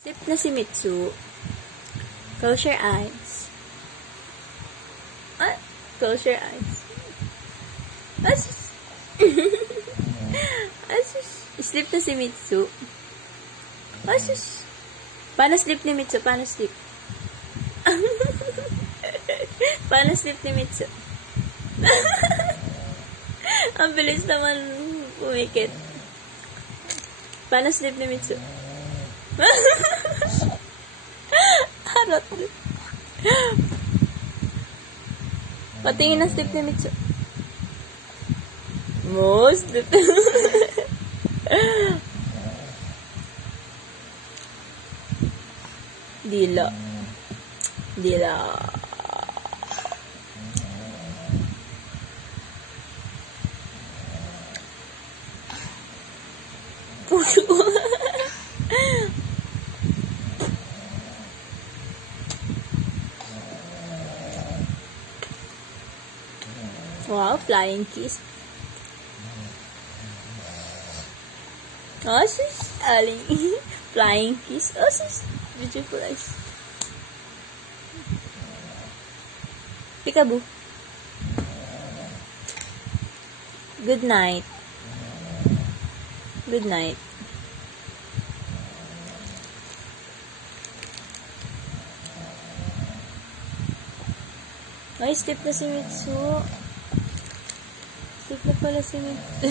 Sip na si Mitsu. Close your eyes. Close your eyes. Sleep na si Mitsu. Paano sleep ni Mitsu? Paano sleep? Paano sleep ni Mitsu? Ang bilis naman pumikit. Paano sleep ni Mitsu? Harot. Patingin na sleep ni Mitsu. Sleep. Dila. Puso. Wow, flying kiss. Sis, aling. Flying kiss. Sis, beautiful eyes. Peekaboo. Good night. Good night. Sleep na si Mitsu. Sleep na pala si Mitsu.